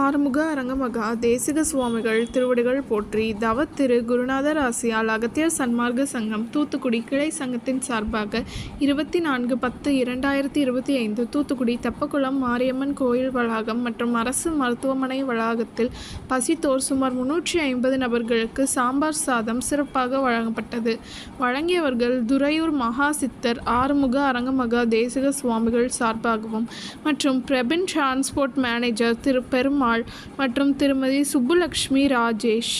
ஆறுமுக அரங்கமகா தேசிக சுவாமிகள் திருவடிகள் போற்றி. தவத்திரு குருநாதர் ஆசியால் அகத்தியர் சன்மார்க்க சங்கம் தூத்துக்குடி கிளை சங்கத்தின் சார்பாக 24/10/2025 தூத்துக்குடி தெப்பக்குளம் மாரியம்மன் கோயில் வளாகம் மற்றும் அரசு மருத்துவமனை வளாகத்தில் பசித்தோர் சுமார் 350 நபர்களுக்கு சாம்பார் சாதம் சிறப்பாக வழங்கப்பட்டது. வழங்கியவர்கள் துறையூர் மகா சித்தர் ஆறுமுக அரங்கமகா தேசிக சுவாமிகள் சார்பாகவும் மற்றும் பிரபின் டிரான்ஸ்போர்ட் மேனேஜர் திரு பெருமாள் மற்றும் திருமதி சுப்புலட்சுமி ராஜேஷ்.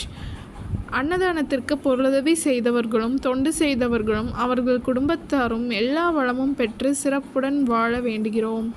அன்னதானத்திற்கு பொருளுதவி செய்தவர்களும் தொண்டு செய்தவர்களும் அவர்கள் குடும்பத்தாரும் எல்லா வளமும் பெற்று சிறப்புடன் வாழ வேண்டுகிறோம்.